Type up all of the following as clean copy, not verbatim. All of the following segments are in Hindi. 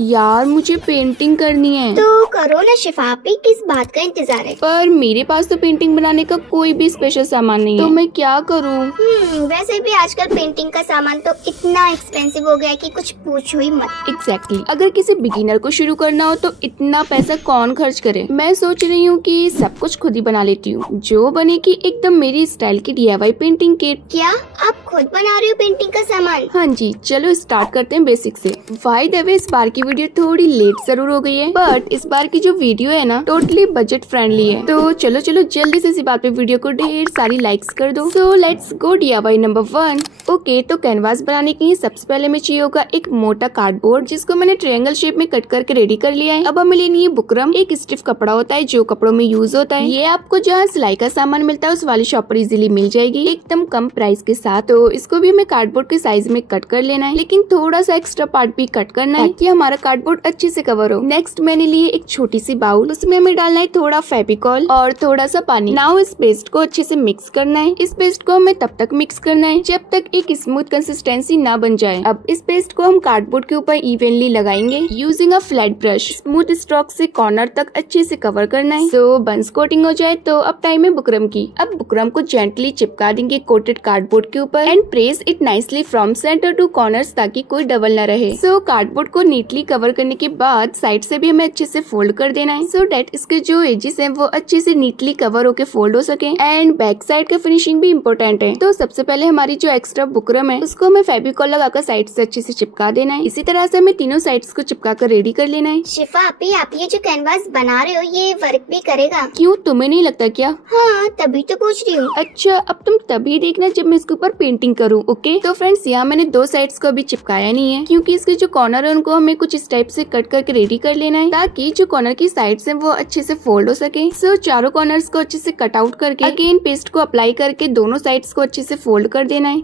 यार मुझे पेंटिंग करनी है। तो करो ना शिफा, आपी किस बात का इंतजार है। पर मेरे पास तो पेंटिंग बनाने का कोई भी स्पेशल सामान नहीं है, तो मैं क्या करूँ? वैसे भी आजकल पेंटिंग का सामान तो इतना एक्सपेंसिव हो गया है कि कुछ पूछो ही मत। एग्जैक्टली अगर किसी बिगिनर को शुरू करना हो तो इतना पैसा कौन खर्च करे। मैं सोच रही हूँ कि सब कुछ खुद ही बना लेती हूँ, जो बनेगी एकदम मेरी स्टाइल की DIY पेंटिंग किट। क्या आप खुद बना रहे हो पेंटिंग का सामान? हाँ जी, चलो स्टार्ट करते हैं बेसिक से। बाय द वे, इस बार की वीडियो थोड़ी लेट जरूर हो गई है, बट इस बार की जो वीडियो है ना टोटली बजट फ्रेंडली है। तो चलो जल्दी से इसी बात पे वीडियो को ढेर सारी लाइक्स कर दो। So let's go DIY number 1। Okay, तो कैनवास बनाने के लिए सबसे पहले हमें चाहिए होगा एक मोटा कार्डबोर्ड, जिसको मैंने ट्रायंगल शेप में कट करके रेडी कर लिया है। अब हमें लेनी है बुकरम, एक स्टिफ कपड़ा होता है जो कपड़ों में यूज होता है। ये आपको जहाँ सिलाई का सामान मिलता है उस वाली शॉप पर इजीली मिल जाएगी एकदम कम प्राइस के साथ। तो इसको भी हमें कार्डबोर्ड के साइज में कट कर लेना है, लेकिन थोड़ा सा एक्स्ट्रा पार्ट भी कट करना है ताकि हमारा कार्डबोर्ड अच्छे से कवर हो। नेक्स्ट मैंने लिए एक छोटी सी बाउल, उसमें हमें डालना है थोड़ा फेविकॉल और थोड़ा सा पानी। नाउ इस पेस्ट को अच्छे से मिक्स करना है। इस पेस्ट को हमें तब तक मिक्स करना है जब तक एक स्मूथ कंसिस्टेंसी ना बन जाए। अब इस पेस्ट को हम कार्डबोर्ड के ऊपर इवनली लगाएंगे using a flat brush. Smooth stroke से कॉर्नर तक अच्छे से कवर करना है। सो बंस कोटिंग हो जाए तो अब टाइम है बुकरम की। अब बुकरम को जेंटली चिपका देंगे कोटेड कार्डबोर्ड के ऊपर and press it nicely from centre to corners ताकि कोई डबल न रहे। सो कार्डबोर्ड को नीटली कवर करने के बाद साइड से भी हमें अच्छे से फोल्ड कर देना है, सो डेट इसके जो एजेस हैं वो अच्छे से नीटली कवर होके फोल्ड हो सके। एंड बैक साइड का फिनिशिंग भी इम्पोर्टेंट है। तो सबसे पहले हमारी जो एक्स्ट्रा बुकरम है उसको हमें फेविकॉल लगाकर साइड से अच्छे से चिपका देना है। इसी तरह से हमें तीनों साइड्स को चिपका कर रेडी कर लेना है। शिफा आपी, आप ये जो कैनवास बना रहे हो ये वर्क भी करेगा? क्यों, तुम्हें नहीं लगता क्या? हाँ, तभी तो पूछ रही हूँ। अच्छा, अब तुम तभी देखना जब मैं इसके ऊपर पेंटिंग करूँ। ओके, तो फ्रेंड्स यहाँ मैंने दो साइड्स को अभी चिपकाया नहीं है क्योंकि इसके जो कॉर्नर है उनको हमें कुछ इस टाइप से कट करके रेडी कर लेना है ताकि जो कॉर्नर की साइड्स हैं वो अच्छे से फोल्ड हो सके। सो चारों कॉर्नर्स को अच्छे से कट आउट करके अगेन पेस्ट को अप्लाई करके दोनों साइड्स को अच्छे से फोल्ड कर देना है।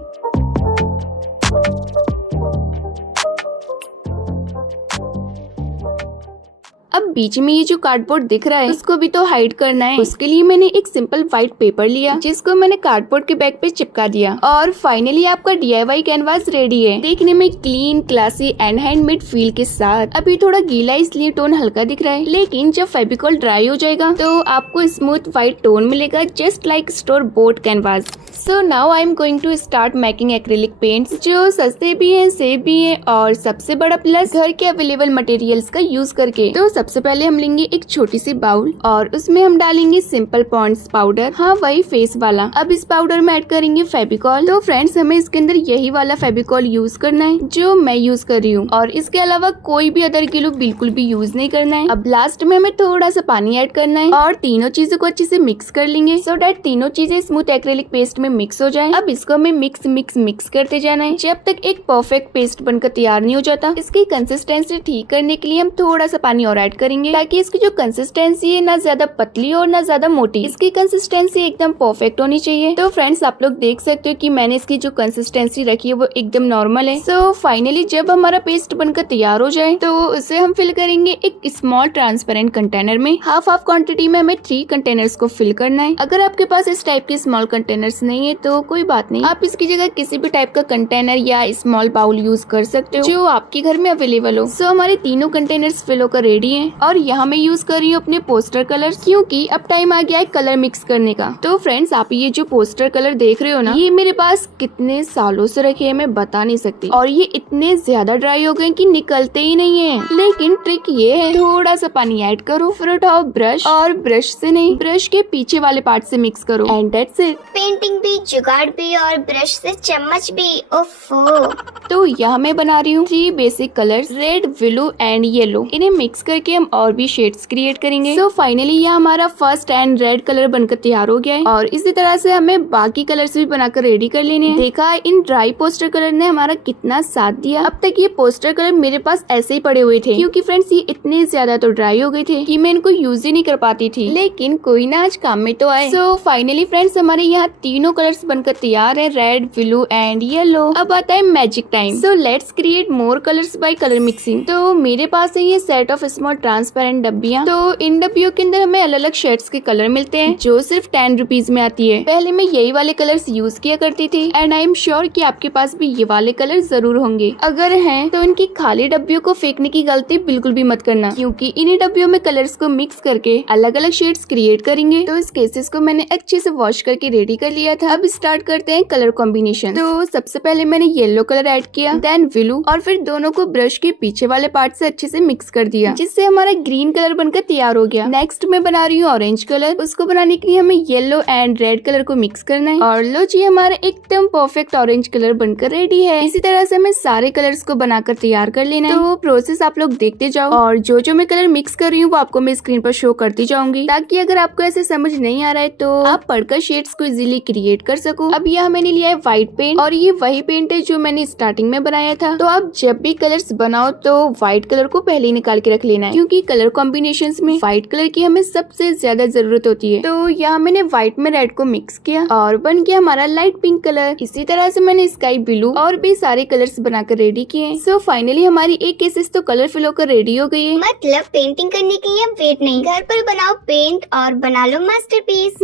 अब बीच में ये जो कार्डबोर्ड दिख रहा है उसको भी तो हाइड करना है। उसके लिए मैंने एक सिंपल व्हाइट पेपर लिया जिसको मैंने कार्डबोर्ड के बैक पे चिपका दिया और फाइनली आपका DIY कैनवास रेडी है, देखने में clean, classy and handmade feel के साथ। अभी थोड़ा गीला इसलिए टोन हल्का दिख रहा है, लेकिन जब फेविकॉल ड्राई हो जाएगा तो आपको स्मूथ व्हाइट टोन मिलेगा just like store board canvas. So now I am going to start making acrylic paints जो सस्ते भी हैं, सेफ भी हैं और सबसे बड़ा प्लस घर के अवेलेबल मटेरियल्स का यूज करके। तो सबसे पहले हम लेंगे एक छोटी सी बाउल और उसमें हम डालेंगे सिंपल पॉन्ड्स पाउडर, हाँ वही फेस वाला। अब इस पाउडर में ऐड करेंगे फेविकॉल। तो फ्रेंड्स हमें इसके अंदर यही वाला फेविकॉल यूज करना है जो मैं यूज कर रही हूँ और इसके अलावा कोई भी अदर ग्लू बिल्कुल भी यूज नहीं करना है। अब लास्ट में हमें थोड़ा सा पानी ऐड करना है और तीनों चीजों को अच्छे से मिक्स कर लेंगे सो डेट तीनों चीजें स्मूथ एक्रिलिक पेस्ट में मिक्स हो जाए। अब इसको हमें मिक्स करते जाना है जब तक एक परफेक्ट पेस्ट बनकर तैयार नहीं हो जाता। इसकी कंसिस्टेंसी ठीक करने के लिए हम थोड़ा सा पानी और ऐड करेंगे ताकि इसकी जो कंसिस्टेंसी है ना ज्यादा पतली और ना ज्यादा मोटी, इसकी कंसिस्टेंसी एकदम परफेक्ट होनी चाहिए। तो फ्रेंड्स आप लोग देख सकते हो कि मैंने इसकी जो कंसिस्टेंसी रखी है वो एकदम नॉर्मल है। सो फाइनली जब हमारा पेस्ट बनकर तैयार हो जाए तो उसे हम फिल करेंगे एक स्मॉल ट्रांसपेरेंट कंटेनर में। हाफ क्वांटिटी में हमें 3 कंटेनर्स को फिल करना है। अगर आपके पास इस टाइप के स्मॉल कंटेनर्स नहीं है तो कोई बात नहीं, आप इसकी जगह किसी भी टाइप का कंटेनर या स्मॉल बाउल यूज कर सकते हो जो आपके घर में अवेलेबल हो। सो हमारे तीनों कंटेनर्स फिल होकर रेडी हैं और यहाँ मैं यूज कर रही हूँ अपने पोस्टर कलर्स क्योंकि अब टाइम आ गया है कलर मिक्स करने का। तो फ्रेंड्स आप ये जो पोस्टर कलर देख रहे हो ना, ये मेरे पास कितने सालों से रखे हैं मैं बता नहीं सकती और ये इतने ज्यादा ड्राई हो गए कि निकलते ही नहीं है। लेकिन ट्रिक ये है, थोड़ा सा पानी ऐड करो, फिर उठाओ ब्रश और ब्रश से नहीं, ब्रश के पीछे वाले पार्ट से मिक्स करो एंड दैट्स इट। पेंटिंग भी, जुगाड़ भी और ब्रश से चम्मच भी। ओफो। तो यहाँ मैं बना रही हूँ 3 basic colours, red, blue and yellow. इन्हें मिक्स करके हम और भी शेड्स क्रिएट करेंगे। सो फाइनली यह हमारा फर्स्ट एंड रेड कलर बनकर तैयार हो गया है और इसी तरह से हमें बाकी कलर्स भी बनाकर रेडी कर लेने हैं। देखा इन ड्राई पोस्टर कलर ने हमारा कितना साथ दिया। अब तक ये पोस्टर कलर मेरे पास ऐसे ही पड़े हुए थे क्योंकि फ्रेंड्स ये इतने ज्यादा तो ड्राई हो गए थे कि मैं इनको यूज ही नहीं कर पाती थी, लेकिन कोई ना आज काम में तो आए। सो फाइनली फ्रेंड्स हमारे यहाँ तीनों कलर्स बनकर तैयार है, रेड, ब्लू एंड येलो। अब आता है magic time. So let's create more colours by colour mixing. तो मेरे पास है ये सेट ऑफ स्मॉल ट्रांसपेरेंट डब्बियाँ। तो इन डब्बियों के अंदर हमें अलग अलग शेड्स के कलर मिलते हैं जो सिर्फ 10 रुपीज में आती है। पहले मैं यही वाले कलर्स यूज किया करती थी एंड आई एम श्योर कि आपके पास भी ये वाले कलर जरूर होंगे। अगर हैं तो इनकी खाली डब्बियों को फेंकने की गलती बिल्कुल भी मत करना, क्योंकि इन्हीं डब्बियों में कलर्स को मिक्स करके अलग अलग शेड्स क्रिएट करेंगे। तो इस केसेस को मैंने अच्छे से वॉश करके रेडी कर लिया था। अब स्टार्ट करते हैं कलर कॉम्बिनेशन। तो सबसे पहले मैंने येलो कलर ऐड किया, देन ब्लू, और फिर दोनों को ब्रश के पीछे वाले पार्ट से अच्छे से मिक्स कर दिया, जिससे हमारा ग्रीन कलर बनकर तैयार हो गया। नेक्स्ट मैं बना रही हूँ ऑरेंज कलर। उसको बनाने के लिए हमें येलो एंड रेड कलर को मिक्स करना है और लो जी, हमारा एकदम परफेक्ट ऑरेंज कलर बनकर रेडी है। इसी तरह से हमें सारे कलर्स को बनाकर तैयार कर लेना है। तो प्रोसेस आप लोग देखते जाओ और जो मैं कलर मिक्स कर रही हूँ वो आपको मैं स्क्रीन पर शो करती जाऊंगी, ताकि अगर आपको ऐसे समझ नहीं आ रहा है तो आप पढ़कर शेड्स को इजीली क्रिएट कर सको। अब यहाँ मैंने लिया है व्हाइट पेंट और ये वही पेंट है जो मैंने स्टार्टिंग में बनाया था। तो आप जब भी कलर्स बनाओ तो व्हाइट कलर को पहले ही निकाल के रख लेना है, क्योंकि कलर कॉम्बिनेशंस में व्हाइट कलर की हमें सबसे ज्यादा जरूरत होती है। तो यहाँ मैंने व्हाइट में रेड को मिक्स किया और बन गया हमारा लाइट पिंक कलर। इसी तरह से मैंने स्काई ब्लू और भी सारे कलर्स बनाकर रेडी किए। सो फाइनली हमारी एक केसेस तो कलरफुल होकर रेडी हो गई है। मतलब पेंटिंग करने के लिए अब वेट नहीं, घर पर बनाओ पेंट और बना लो मास्टरपीस।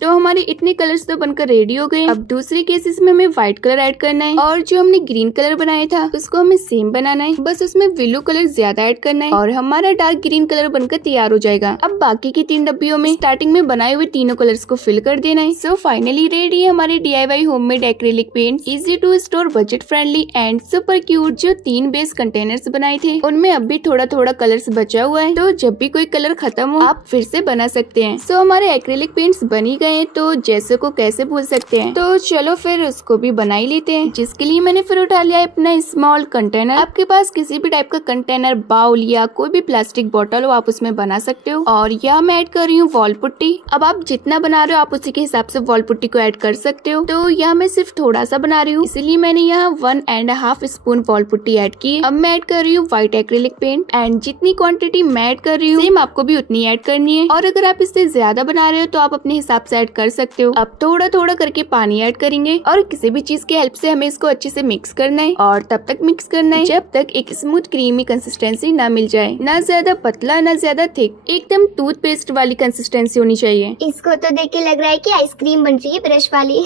तो हमारे इतने कलर्स तो बनकर रेडी हो गए। अब दूसरे केसेस में हमें व्हाइट कलर ऐड करना है और जो हमने ग्रीन कलर बनाया था उसको हमें सेम बनाना है, बस उसमें ब्लू कलर ज्यादा ऐड करना है और हमारा डार्क ग्रीन कलर बनकर तैयार हो जाएगा। अब बाकी की 3 डब्बियों में स्टार्टिंग में बनाए हुए तीनों कलर्स को फिल कर देना है। सो फाइनली रेडी है हमारे DIY homemade acrylic paint, easy to store, budget friendly and super cute. जो 3 बेस कंटेनर्स बनाए थे उनमें अब भी थोड़ा थोड़ा कलर्स बचा हुआ है, तो जब भी कोई कलर खत्म हो आप फिर से बना सकते हैं। सो हमारे एक्रिलिक पेंट्स बन ही गए हैं, तो जैसे को कैसे भूल सकते हैं। तो चलो फिर उसको भी बना ही लेते हैं, जिसके लिए मैंने फिर उठा लिया अपना स्मॉल कंटेनर। आपके पास किसी भी टाइप का कंटेनर, बाउल या कोई भी प्लास्टिक बॉटल हो आप उसमें बना सकते हो। और यहाँ मैं ऐड कर रही हूँ वॉल पुट्टी। अब आप जितना बना रहे हो आप उसी के हिसाब से वॉल पुट्टी को ऐड कर सकते हो। तो यहाँ मैं सिर्फ थोड़ा सा बना रही हूँ, इसलिए मैंने यहाँ 1.5 स्पून वॉल पुट्टी ऐड की। अब मैं ऐड कर रही हूँ व्हाइट एक्रिलिक पेंट एंड जितनी क्वांटिटी मैं ऐड कर रही हूँ सेम आपको भी उतनी ऐड करनी है। और अगर आप इससे ज्यादा बना रहे हो तो आप अपने हिसाब से ऐड कर सकते हो। अब थोड़ा थोड़ा करके पानी ऐड करेंगे और किसी भी चीज की हेल्प से हमें इसको अच्छे से मिक्स करना है और तब तक मिक्स करना है जब तक एक स्मूथ क्रीमी कंसिस्टेंसी ना मिल जाए, ना ज्यादा पतला ना ज्यादा थिक, एकदम टूथपेस्ट वाली कंसिस्टेंसी होनी चाहिए। इसको तो देख के लग रहा है कि आइसक्रीम बन रही है ब्रश वाली।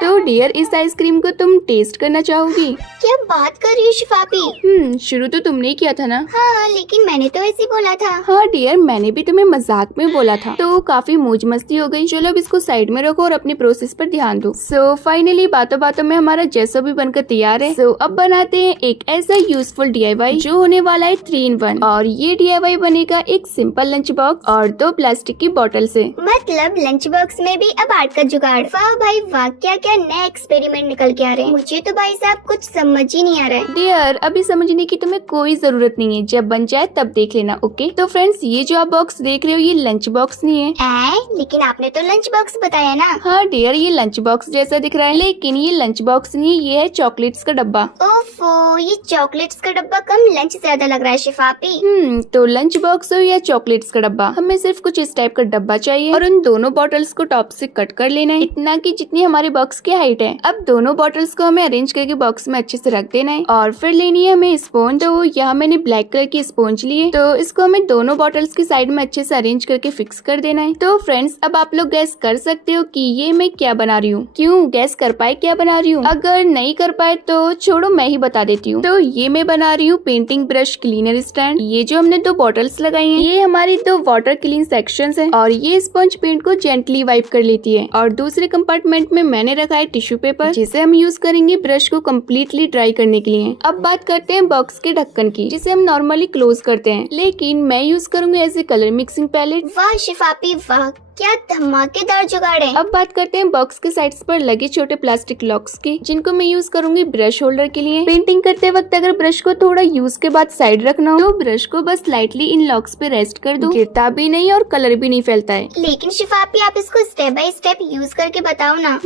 तो डियर, इस आइसक्रीम को तुम टेस्ट करना चाहोगी? क्या बात कर रही हो शिफापी? शुरू तो तुमने ही किया था ना। हाँ, लेकिन मैंने तो ऐसे बोला था। हाँ डियर, मैंने भी तुम्हें मजाक में बोला था, तो काफी मौज मस्ती हो गई। चलो अब इसको साइड में रखो और अपने प्रोसेस पर ध्यान दो। सो फाइनली बातों बातों में हमारा जैसा भी बनकर तैयार है। सो अब बनाते हैं एक ऐसा यूजफुल DIY जो होने वाला है 3 in 1। और ये DIY बनेगा एक सिंपल लंच बॉक्स और 2 प्लास्टिक की बोतल से। मतलब लंच बॉक्स में भी अब आर्ट का जुगाड़। वाह भाई वाह, क्या क्या नए एक्सपेरिमेंट निकल के आ रहे हैं। मुझे तो भाई साहब कुछ समझ ही नहीं आ रहा है। डियर, अभी समझने की तुम्हें कोई जरूरत नहीं है, जब बन जाए तब देख लेना। ओके तो फ्रेंड्स, ये जो आप बॉक्स देख रहे हो ये लंच बॉक्स नहीं है। लेकिन आपने तो लंच बॉक्स बताया ना। हाँ डियर, ये लंच बॉक्स जैसा दिख रहा है, लेकिन ये लंच बॉक्स नहीं है, ये है चॉकलेट्स का डब्बा। ओफो, ये चॉकलेट्स का डब्बा कम लंच ज्यादा लग रहा है शिफापी। तो लंच बॉक्स हो या चॉकलेट्स का डब्बा, हमें सिर्फ कुछ इस टाइप का डब्बा चाहिए और उन दोनों बॉटल्स को टॉप से कट कर लेना है, इतना कि जितनी हमारे बॉक्स की हाइट है। अब दोनों बॉटल्स को हमें अरेंज करके बॉक्स में अच्छे से रख देना है और फिर लेनी है हमें स्पॉन्ज। तो यहाँ मैंने ब्लैक कलर की स्पॉन्ज ली है, तो इसको हमें दोनों बॉटल्स की साइड में अच्छे से अरेंज करके फिक्स कर देना है। तो फ्रेंड्स, अब आप लोग गैस कर सकते हो कि ये मैं क्या बना रही हूँ। क्यों, गैस कर पाए क्या बना रही हूँ? अगर नहीं कर पाए तो छोड़ो, मैं ही बता देती हूँ। तो ये मैं बना रही हूँ पेंटिंग ब्रश क्लीनर स्टैंड। ये जो हमने 2 बॉटल्स लगाई हैं ये हमारी 2 वाटर क्लीन सेक्शंस हैं और ये स्पंज पेंट को जेंटली वाइप कर लेती है। और दूसरे कंपार्टमेंट में मैंने रखा है टिश्यू पेपर, जिसे हम यूज करेंगे ब्रश को कम्प्लीटली ड्राई करने के लिए। अब बात करते हैं बॉक्स के ढक्कन की, जिसे हम नॉर्मली क्लोज करते हैं, लेकिन मैं यूज करूंगी ऐसे कलर मिक्सिंग पैलेट। वाह शिफापी वाह, क्या धमाकेदार जुगाड़ है। अब बात करते हैं बॉक्स के साइड्स पर लगे छोटे प्लास्टिक लॉक्स की, जिनको मैं यूज करूंगी ब्रश होल्डर के लिए। पेंटिंग करते वक्त अगर ब्रश को थोड़ा यूज के बाद साइड रखना हो तो ब्रश को बस लाइटली इन लॉक्स पे रेस्ट कर दो, गिरता भी नहीं और कलर भी नहीं फैलता है। लेकिन शिफापी आप इसको स्टेप बाय स्टेप यूज करके बताओ ना।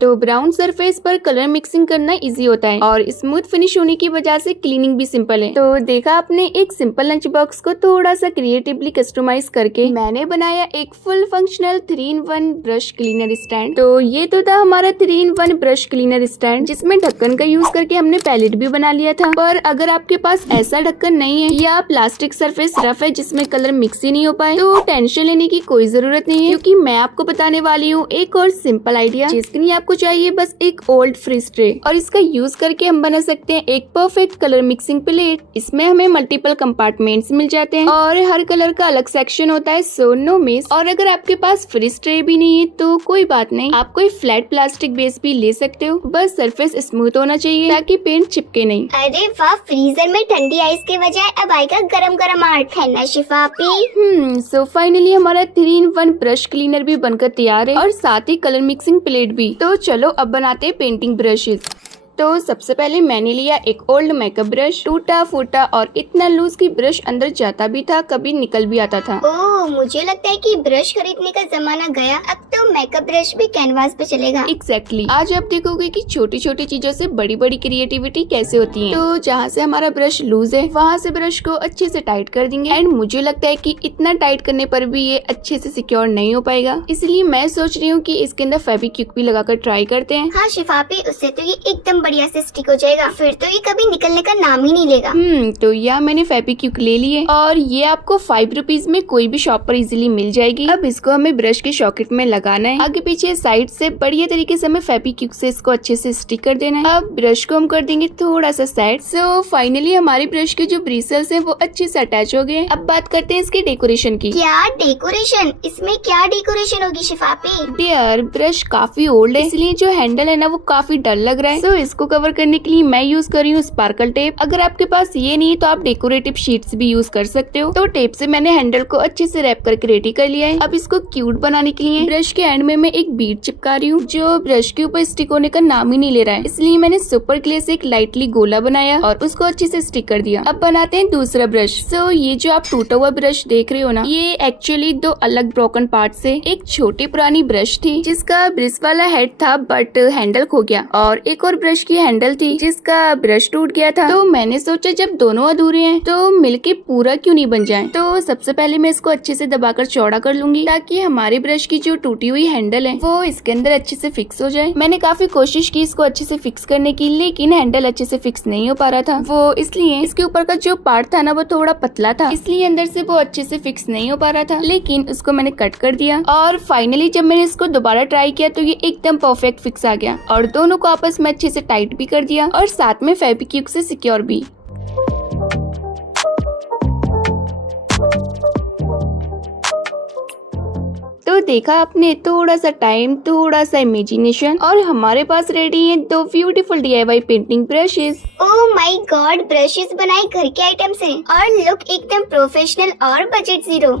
तो ब्राउन सरफेस पर कलर मिक्सिंग करना इजी होता है और स्मूथ फिनिश होने की वजह से क्लीनिंग भी सिंपल है। तो देखा आपने, एक सिंपल लंच बॉक्स को थोड़ा सा क्रिएटिवली कस्टमाइज करके मैंने बनाया एक full functional professional 3-in-1 brush cleaner stand. तो ये तो था हमारा 3-in-1 ब्रश क्लीनर स्टैंड, जिसमें ढक्कन का यूज करके हमने पैलेट भी बना लिया था। पर अगर आपके पास ऐसा ढक्कन नहीं है या प्लास्टिक सरफेस रफ है जिसमें कलर मिक्स ही नहीं हो पाए, तो टेंशन लेने की कोई जरूरत नहीं है, क्योंकि मैं आपको बताने वाली हूँ एक और सिंपल आइडिया, जिसके लिए आपको चाहिए बस एक ओल्ड फ्रीज ट्रे, और इसका यूज करके हम बना सकते हैं एक परफेक्ट कलर मिक्सिंग प्लेट। इसमें हमें मल्टीपल कंपार्टमेंट्स मिल जाते हैं और हर कलर का अलग सेक्शन होता है, सो नो मिस। और अगर आपके पास फ्रीज ट्रे भी नहीं है तो कोई बात नहीं, आप कोई फ्लैट प्लास्टिक बेस भी ले सकते हो, बस सरफेस स्मूथ होना चाहिए ताकि पेंट चिपके नहीं। अरे वाह, फ्रीजर में ठंडी आइस के बजाय अब आएगा गरम गरम आर्ट, है ना शिफापी? सो फाइनली हमारा 3-in-1 ब्रश क्लीनर भी बनकर तैयार है और साथ ही कलर मिक्सिंग प्लेट भी। तो चलो अब बनाते हैं पेंटिंग ब्रशेस। तो सबसे पहले मैंने लिया एक ओल्ड मेकअप ब्रश, टूटा फूटा और इतना लूज कि ब्रश अंदर जाता भी था, कभी निकल भी आता था। ओह, मुझे लगता है कि ब्रश खरीदने का जमाना गया, अब तो मेकअप ब्रश भी कैनवास पे चलेगा। एग्जैक्टली आज आप देखोगे कि छोटी छोटी चीजों से बड़ी बड़ी क्रिएटिविटी कैसे होती है। तो जहाँ से हमारा ब्रश लूज है वहाँ से ब्रश को अच्छे से टाइट कर देंगे, एंड मुझे लगता है कि इतना टाइट करने पर भी ये अच्छे से सिक्योर नहीं हो पाएगा, इसलिए मैं सोच रही हूँ कि इसके अंदर फेविक्विक भी लगाकर ट्राई करते हैं। हाँ शिफापी, उससे तो ये एकदम बढ़िया से स्टिक हो जाएगा, फिर तो ये कभी निकलने का नाम ही नहीं लेगा। तो यह मैंने फेविक्विक ले लिए और ये आपको 5 रुपीज में कोई भी शॉप पर इजीली मिल जाएगी। अब इसको हमें ब्रश के सॉकेट में लगाना है, आगे पीछे साइड से बढ़िया तरीके से हमें फेविक्विक से इसको अच्छे से स्टिक कर देना है। अब ब्रश को हम कर देंगे थोड़ा सा साइड। सो फाइनली हमारे ब्रश के जो ब्रिसल्स हैं वो अच्छे से अटैच हो गए। अब बात करते हैं इसके डेकोरेशन की। क्या डेकोरेशन? इसमें क्या डेकोरेशन होगी शिफापी? डियर, ब्रश काफी ओल्ड है, इसलिए जो हैंडल है ना वो काफी डल लग रहा है। सो इसको कवर करने के लिए मैं यूज कर रही हूँ स्पार्कल टेप। अगर आपके पास ये नहीं तो आप डेकोरेटिव शीट्स भी यूज कर सकते हो। तो टेप से मैंने हैंडल को अच्छे से रैप करके रेडी कर लिया है। अब इसको क्यूट बनाने के लिए ब्रश के एंड में मैं एक बीड चिपका रही हूँ, जो ब्रश के ऊपर स्टिक होने का नाम ही नहीं ले रहा है, इसलिए मैंने सुपर ग्ले से एक लाइटली गोला बनाया और उसको अच्छे से स्टिक कर दिया। अब बनाते हैं दूसरा ब्रश। सो ये जो आप टूटा हुआ ब्रश देख रहे हो ना, ये एक्चुअली 2 अलग ब्रोकन पार्ट से एक छोटी पुरानी ब्रश थी जिसका ब्रिज वाला हेड था बट हैंडल खो गया, और एक और ब्रश की हैंडल थी जिसका ब्रश टूट गया था। तो मैंने सोचा जब दोनों अधूरे हैं तो मिलके पूरा क्यों नहीं बन जाए। तो सबसे पहले मैं इसको अच्छे से दबाकर चौड़ा कर लूंगी ताकि हमारे ब्रश की जो टूटी हुई हैंडल है वो इसके अंदर अच्छे से फिक्स हो जाए। मैंने काफी कोशिश की इसको अच्छे से फिक्स करने की, लेकिन हैंडल अच्छे से फिक्स नहीं हो पा रहा था। वो इसलिए इसके ऊपर का जो पार्ट था ना वो थोड़ा पतला था, इसलिए अंदर से वो अच्छे से फिक्स नहीं हो पा रहा था, लेकिन उसको मैंने कट कर दिया। और फाइनली जब मैंने इसको दोबारा ट्राई किया तो ये एकदम परफेक्ट फिक्स आ गया, और दोनों को आपस में अच्छे से टाइट भी कर दिया और साथ में फेविक्विक से सिक्योर भी। तो देखा आपने, थोड़ा सा टाइम, थोड़ा सा इमेजिनेशन और हमारे पास रेडी हैं 2 beautiful DIY painting brushes. Oh my God, brushes बनाए घर के आइटम से और लुक एकदम प्रोफेशनल और बजट जीरो।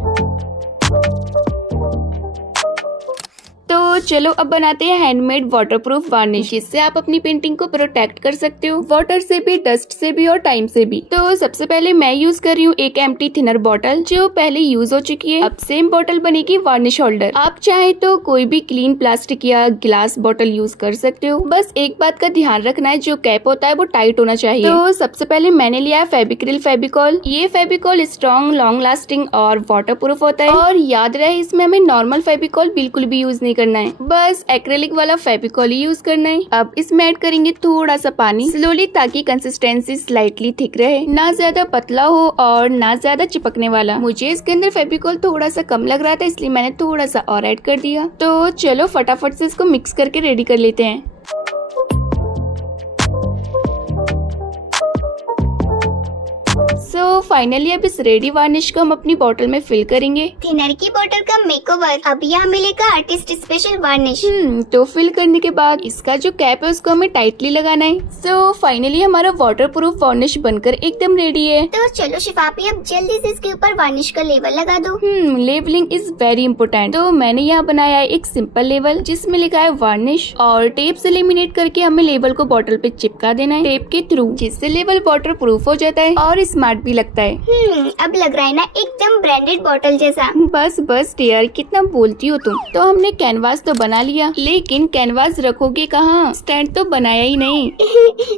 तो चलो अब बनाते हैं हैंडमेड वाटरप्रूफ वार्निश, जिससे आप अपनी पेंटिंग को प्रोटेक्ट कर सकते हो, वाटर से भी, डस्ट से भी और टाइम से भी। तो सबसे पहले मैं यूज कर रही हूँ एक एम्प्टी थिनर बॉटल जो पहले यूज हो चुकी है। अब सेम बॉटल बनेगी वार्निश होल्डर। आप चाहे तो कोई भी क्लीन प्लास्टिक या ग्लास बॉटल यूज कर सकते हो, बस एक बात का ध्यान रखना है, जो कैप होता है वो टाइट होना चाहिए। तो सबसे पहले मैंने लिया है फेविक्रिल फेविकॉल। ये फेविकॉल स्ट्रॉन्ग, लॉन्ग लास्टिंग और वाटर प्रूफ होता है, और याद रहे इसमें हमें नॉर्मल फेविकॉल बिल्कुल भी यूज नहीं करना है, बस एक्रेलिक वाला फेविकॉल ही यूज करना है। अब इसमें ऐड करेंगे थोड़ा सा पानी स्लोली, ताकि कंसिस्टेंसी स्लाइटली थिक रहे, ना ज्यादा पतला हो और ना ज्यादा चिपकने वाला। मुझे इसके अंदर फेविकॉल थोड़ा सा कम लग रहा था, इसलिए मैंने थोड़ा सा और ऐड कर दिया। तो चलो फटाफट से इसको मिक्स करके रेडी कर लेते हैं। सो फाइनली अब इस रेडी वार्निश को हम अपनी बोतल में फिल करेंगे। थिनर की बोतल का मेकओवर, अब यहाँ मिलेगा आर्टिस्ट स्पेशल वार्निश। तो फिल करने के बाद इसका जो कैप है उसको हमें टाइटली लगाना है। सो फाइनली हमारा वाटरप्रूफ वार्निश बनकर एकदम रेडी है। तो चलो शिफापी, अब जल्दी से इसके ऊपर वार्निश का लेवल लगा दो। Levelling is very important. तो मैंने यहाँ बनाया है एक सिंपल लेवल जिसमें लिखा है वार्निश, और टेप से लेमिनेट करके हमें लेवल को बोतल पे चिपका देना है टेप के थ्रू, जिससे लेवल वाटरप्रूफ हो जाता है और स्मार्ट भी लगता लगता है। अब लग रहा है ना एकदम ब्रांडेड बॉटल जैसा। बस डियर, कितना बोलती हो तुम। तो हमने कैनवास तो बना लिया, लेकिन कैनवास रखोगे कहाँ? स्टैंड तो बनाया ही नहीं।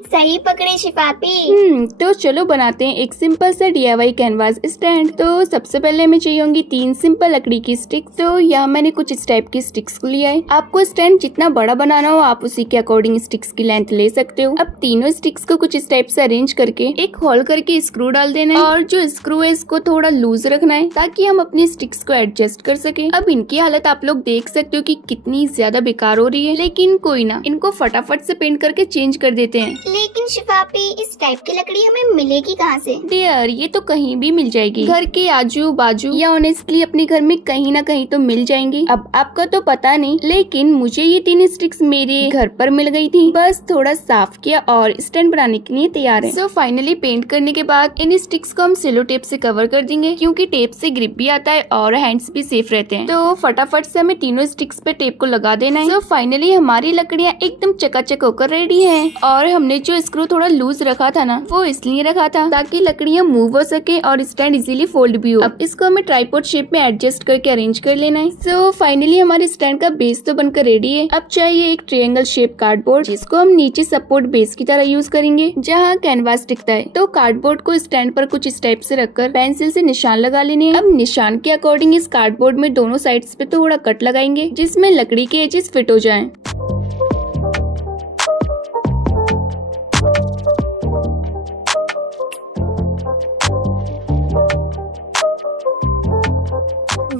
सही पकड़े शिफापी। तो चलो बनाते हैं एक सिंपल सा DIY कैनवास स्टैंड। तो सबसे पहले हमें चाहिए होंगी 3 सिंपल लकड़ी की स्टिक। तो यहाँ मैंने कुछ इस टाइप की स्टिक्स को लिया है। आपको स्टैंड जितना बड़ा बनाना हो आप उसी के अकॉर्डिंग स्टिक्स की लेंथ ले सकते हो। अब तीनों स्टिक्स को कुछ इस टाइप से अरेंज करके एक होल करके स्क्रू डाल देना है, और जो स्क्रू है इसको थोड़ा लूज रखना है ताकि हम अपनी स्टिक्स को एडजस्ट कर सके। अब इनकी हालत आप लोग देख सकते हो कि कितनी ज्यादा बेकार हो रही है, लेकिन कोई ना, इनको फटाफट से पेंट करके चेंज कर देते हैं। लेकिन शिफापी इस टाइप की लकड़ी हमें मिलेगी कहाँ से? डियर, ये तो कहीं भी मिल जाएगी, घर के आजू बाजू या ऑनेस्टली अपने घर में कहीं ना कहीं तो मिल जाएंगी। अब आपका तो पता नहीं, लेकिन मुझे ये 3 स्टिक्स मेरे घर पर मिल गई थी। बस थोड़ा साफ किया और स्टैंड बनाने के लिए तैयार है। सो फाइनली पेंट करने के बाद इन स्टिक्स को हम सेलो टेप से कवर कर देंगे, क्योंकि टेप से ग्रिप भी आता है और हैंड्स भी सेफ रहते हैं। तो फटाफट से हमें तीनों स्टिक्स पे टेप को लगा देना है। सो फाइनली हमारी लकड़ियाँ एकदम चकाचक होकर रेडी है। और हमने जो स्क्रू थोड़ा लूज रखा था ना, वो इसलिए रखा था ताकि लकड़ियाँ मूव हो सके और स्टैंड इजीली फोल्ड भी हो। अब इसको हमें ट्राइपॉड शेप में एडजस्ट करके अरेंज कर लेना है। सो फाइनली हमारे स्टैंड का बेस तो बनकर रेडी है। अब चाहिए एक ट्रायंगल शेप कार्डबोर्ड, जिसको हम नीचे सपोर्ट बेस की तरह यूज करेंगे जहाँ कैनवास टिकता है। तो कार्डबोर्ड को स्टैंड पर कुछ इस टाइप से रखकर पेंसिल से निशान लगा लेने हैं। अब निशान के अकॉर्डिंग इस कार्डबोर्ड में दोनों साइड्स पे थोड़ा कट लगाएंगे, जिसमें लकड़ी के एजेस फिट हो जाएं।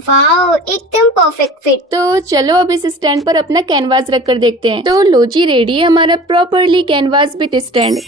वाओ, एकदम परफेक्ट फिट। तो चलो अब इस स्टैंड पर अपना कैनवास रख कर देखते हैं। तो लो जी, रेडी है हमारा प्रॉपरली कैनवास विथ स्टैंड।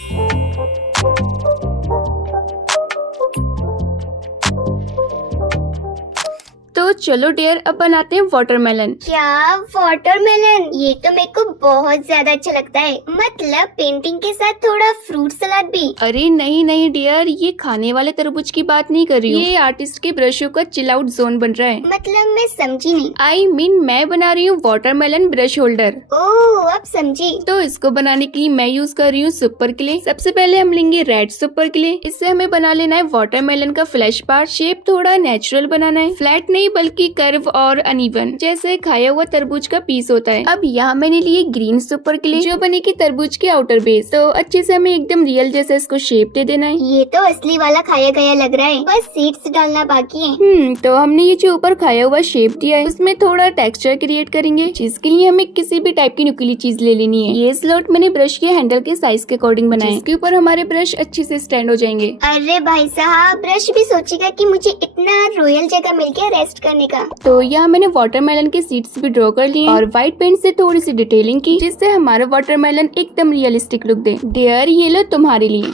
तो चलो डियर, अब बनाते हैं वाटरमेलन। क्या वाटरमेलन? ये तो मेरे को बहुत ज्यादा अच्छा लगता है। मतलब पेंटिंग के साथ थोड़ा फ्रूट सलाद भी। अरे नहीं डियर, ये खाने वाले तरबूज की बात नहीं कर रही हूँ। ये आर्टिस्ट के ब्रशों का चिल आउट जोन बन रहा है। मतलब मैं समझी नहीं। I mean, मैं बना रही हूँ वाटरमेलन ब्रश होल्डर। ओह, अब समझी। तो इसको बनाने के लिए मैं यूज कर रही हूँ सुपर क्ले। सबसे पहले हम लेंगे रेड सुपर क्ले। इससे हमें बना लेना है वाटरमेलन का फ्लैश पार्ट। शेप थोड़ा नेचुरल बनाना है, फ्लैट नहीं बल्कि कर्व और अनइवन, जैसे खाया हुआ तरबूज का पीस होता है। अब यहाँ मैंने लिए ग्रीन सुपर क्ले, जो बनेगी तरबूज के आउटर बेस। तो अच्छे से हमें एकदम रियल जैसा इसको शेप दे देना है। ये तो असली वाला खाया गया लग रहा है, बस सीड्स डालना बाकी है। तो हमने ये जो ऊपर खाया हुआ शेप दिया है, उसमें थोड़ा टेक्सचर क्रिएट करेंगे, जिसके लिए हमें किसी भी टाइप की नुकीली चीज ले लेनी है। ये स्लॉट मैंने ब्रश के हैंडल के साइज के अकॉर्डिंग बनाए, जिसके ऊपर हमारे ब्रश अच्छे से स्टैंड हो जाएंगे। अरे भाई साहब, ब्रश भी सोचेगा कि मुझे इतना रॉयल जगह मिल गया रेस्ट करने का। तो यहाँ मैंने वाटरमेलन के सीड्स भी ड्रॉ कर लिए और व्हाइट पेंट से थोड़ी सी डिटेलिंग की, जिससे हमारा वाटरमेलन एकदम रियलिस्टिक लुक दे। डियर, ये लो तुम्हारे लिए।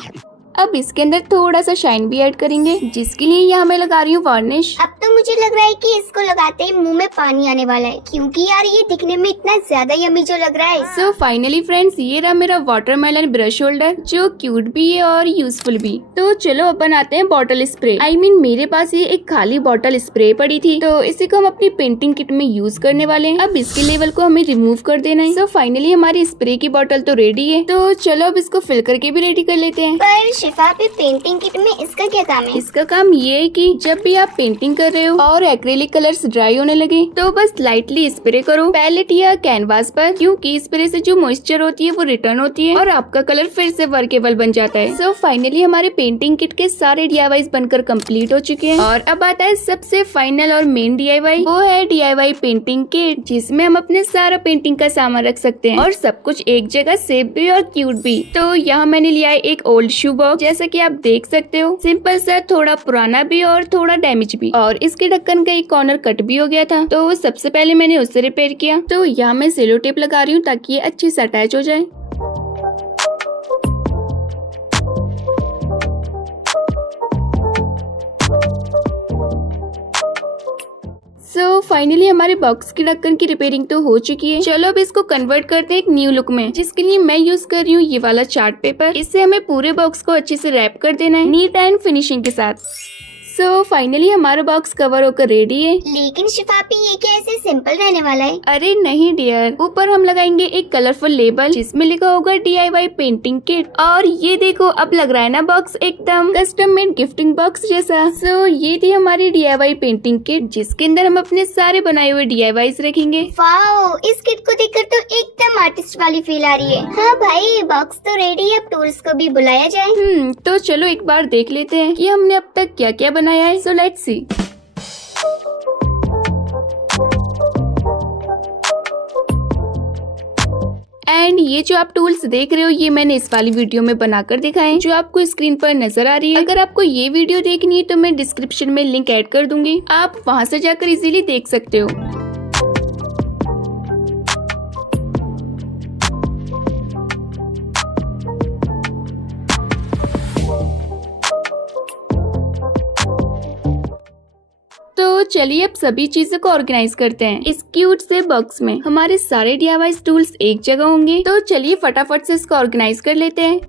अब इसके अंदर थोड़ा सा शाइन भी ऐड करेंगे, जिसके लिए यहाँ मैं लगा रही हूँ वार्निश। अब तो मुझे लग रहा है कि इसको लगाते ही मुंह में पानी आने वाला है, क्योंकि यार ये दिखने में इतना ज्यादा यम्मी जो लग रहा है। सो फाइनली फ्रेंड्स, ये रहा मेरा वाटरमेलन ब्रश होल्डर, जो क्यूट भी है और यूजफुल भी। तो चलो अब बनाते हैं बॉटल स्प्रे। मेरे पास ये एक खाली बॉटल स्प्रे पड़ी थी, तो इसी को हम अपनी पेंटिंग किट में यूज करने वाले हैं। अब इसके लेवल को हमें रिमूव कर देना है। सो फाइनली हमारी स्प्रे की बॉटल तो रेडी है। तो चलो अब इसको फिल करके भी रेडी कर लेते हैं। पर शिफा पे पेंटिंग किट में इसका क्या काम है? इसका काम ये है कि जब भी आप पेंटिंग कर रहे हो और एक्रेलिक कलर्स ड्राई होने लगे, तो बस लाइटली स्प्रे करो पैलेट या कैनवास पर, क्योंकि स्प्रे से जो मॉइस्चर होती है वो रिटर्न होती है और आपका कलर फिर से वर्केबल बन जाता है। सो फाइनली हमारे पेंटिंग किट के सारे DIYs बनकर कंप्लीट हो चुके हैं, और अब आता है सबसे फाइनल और मेन DIY, वो है DIY पेंटिंग किट, जिसमें हम अपने सारा पेंटिंग का सामान रख सकते हैं और सब कुछ एक जगह, सेफ भी और क्यूट भी। तो यहाँ मैंने लिया है एक ओल्ड शू बॉक्स, जैसा कि आप देख सकते हो, सिंपल सा, थोड़ा पुराना भी और थोड़ा डैमेज भी, और इसके ढक्कन का एक कॉर्नर कट भी हो गया था। तो सबसे पहले मैंने उससे रिपेयर किया। तो यहाँ मैं सेलो टेप लगा रही हूँ ताकि ये अच्छे से अटैच हो जाए। सो फाइनली हमारे बॉक्स के ढक्कन की रिपेयरिंग तो हो चुकी है। चलो अब इसको कन्वर्ट करते हैं एक न्यू लुक में, जिसके लिए मैं यूज कर रही हूँ ये वाला चार्ट पेपर। इससे हमें पूरे बॉक्स को अच्छे से रैप कर देना है, नीट एंड फिनिशिंग के साथ। सो फाइनली हमारा बॉक्स कवर होकर रेडी है। लेकिन शिफापी ये क्या ऐसे सिंपल रहने वाला है? अरे नहीं डियर, ऊपर हम लगाएंगे एक कलरफुल लेबल जिसमें लिखा होगा DIY पेंटिंग किट। और ये देखो, अब लग रहा है ना बॉक्स एकदम कस्टम मेड गिफ्टिंग बॉक्स जैसा। सो ये थी हमारी DIY पेंटिंग किट जिसके अंदर हम अपने सारे बनाए हुए DIYs रखेंगे। वाओ, इस किट को देखकर तो एकदम आर्टिस्ट वाली फील आ रही है। हाँ भाई, बॉक्स तो रेडी है, अब टूल्स को भी बुलाया जाए। तो चलो एक बार देख लेते हैं कि हमने अब तक क्या क्या बनाया है। So let's see. एंड ये जो आप टूल्स देख रहे हो ये मैंने इस वाली वीडियो में बनाकर दिखाए जो आपको स्क्रीन पर नजर आ रही है। अगर आपको ये वीडियो देखनी है तो मैं डिस्क्रिप्शन में लिंक ऐड कर दूंगी, आप वहां से जाकर इजीली देख सकते हो। तो चलिए अब सभी चीजों को ऑर्गेनाइज करते हैं। इस क्यूट से बॉक्स में हमारे सारे DIY टूल्स एक जगह होंगे, तो चलिए फटाफट से इसको ऑर्गेनाइज कर लेते हैं।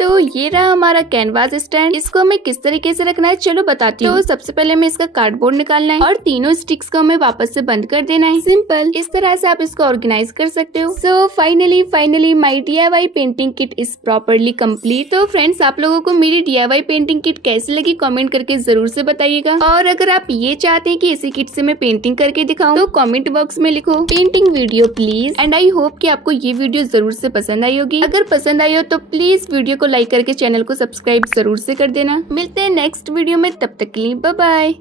तो ये रहा हमारा कैनवास स्टैंड। इसको हमें किस तरीके से रखना है चलो बताती हूँ। तो सबसे पहले हमें इसका कार्डबोर्ड निकालना है और तीनों स्टिक्स को हमें वापस से बंद कर देना है। सिंपल, इस तरह से आप इसको ऑर्गेनाइज कर सकते हो। So finally my DIY painting kit is properly complete. तो फ्रेंड्स, आप लोगों को मेरी DIY पेंटिंग किट कैसी लगी कमेंट करके जरूर से बताइएगा। और अगर आप ये चाहते हैं कि इसी किट से मैं पेंटिंग करके दिखाऊं तो कमेंट बॉक्स में लिखो painting video please. And I hope कि आपको ये वीडियो जरूर से पसंद आई होगी। अगर पसंद आई हो तो प्लीज वीडियो को लाइक करके चैनल को सब्सक्राइब जरूर से कर देना। मिलते हैं नेक्स्ट वीडियो में, तब तक के लिए बाय बाय।